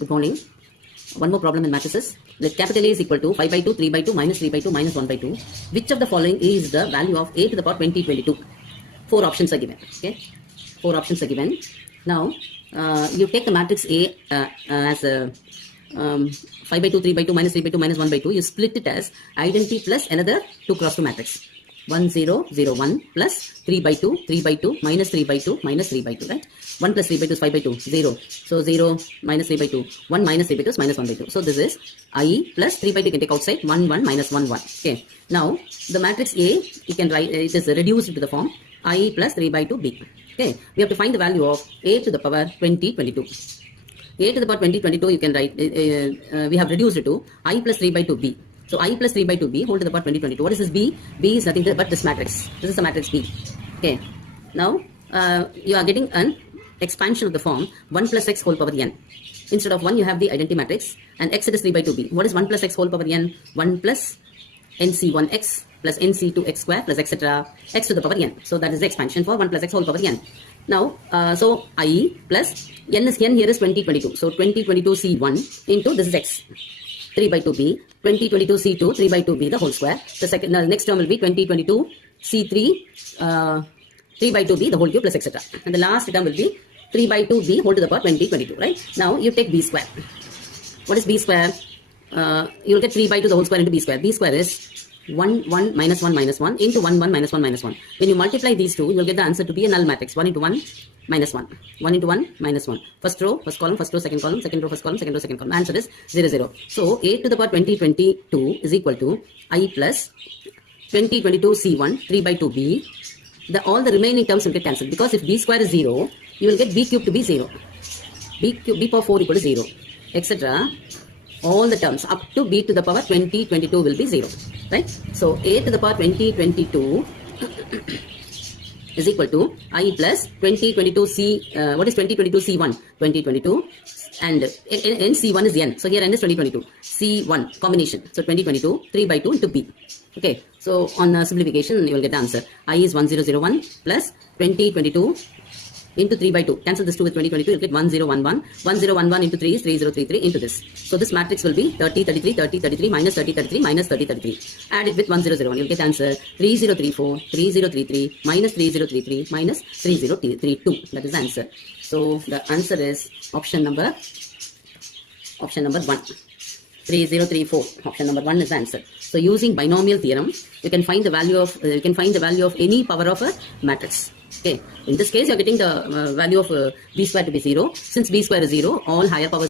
Good morning. One more problem in matrices. Let capital A is equal to 5 by 2, 3 by 2, minus 3 by 2, minus 1 by 2. Which of the following is the value of a to the power 20, 22? 4 options are given. Okay, 4 options are given. Now, you take the matrix A as a 5 by 2, 3 by 2, minus 3 by 2, minus 1 by 2. You split it as identity plus another 2 cross 2 matrix. 1, 0, 0, 1 plus 3 by 2, 3 by 2, minus 3 by 2, minus 3 by 2, right? 1 plus 3 by 2 is 5 by 2, 0. So 0 minus 3 by 2, 1 minus 3 by 2 is minus 1 by 2. So this is I plus 3 by 2 you can take outside, 1, 1 minus 1, 1. Okay. Now the matrix A, you can write, it is reduced to the form I plus 3 by 2 B. Okay. We have to find the value of A to the power 20, 22. A to the power 20, 22 you can write, we have reduced it to I plus 3 by 2 B. So I plus 3 by 2b whole to the power 20, 22. What is this b? B is nothing but this matrix. This is the matrix B. Okay. Now you are getting an expansion of the form 1 plus x whole power n. Instead of 1 you have the identity matrix and x it is 3 by 2b. What is 1 plus x whole power n? 1 plus nc1x plus nc2x square plus etc. x to the power n. So that is the expansion for 1 plus x whole power n. Now, so I plus n is n here is 20, 22. So 20, 22 c1 into this is x. 3 by 2b, 20, 22 c2, 3 by 2b the whole square. The next term will be 20, 22 c3, 3 by 2b the whole cube plus etc. And the last term will be 3 by 2b whole to the power 20, 22, right? Now you take b square. What is b square? You will get 3 by 2 the whole square into b square. B square is 1, 1 minus 1 minus 1 into 1, 1 minus 1 minus 1. When you multiply these two, you will get the answer to be a null matrix. 1 into 1 minus 1. 1 into 1 minus 1. First row, first column, second column, second row, first column, second row, second column. Answer is 0, 0. So, a to the power 20, 22 is equal to I plus 20, 22 C1, 3 by 2B. All the remaining terms will get cancelled. Because if B square is 0, you will get B cube to be 0. B power 4 equal to 0. Etc. All the terms up to B to the power 20, 22 will be 0. Right? So, a to the power 20, 22 is equal to I plus 20, 22 C, what is 20, 22 C1? 20, 22 and n C1 is n. So here n is 20, 22. C1 combination. So 20, 22, 3 by 2 into B. Okay. So on simplification, you will get the answer. I is 1001 plus 20, 22 into 3 by 2. Cancel this 2 with 20, 22. You'll get 1011. 1011 into 3 is 3033 into this. So this matrix will be 30, 33, 30, 33, minus 30, 33, minus 30, 33. Add it with 1001. You'll get answer 3034, 3033, minus 3033, minus 3032. That is the answer. So the answer is option number 1. 3034. Option number 1 is the answer. So using binomial theorem, you can find the value of any power of a matrix. Okay. In this case, you are getting the value of b square to be 0. Since b square is 0, all higher powers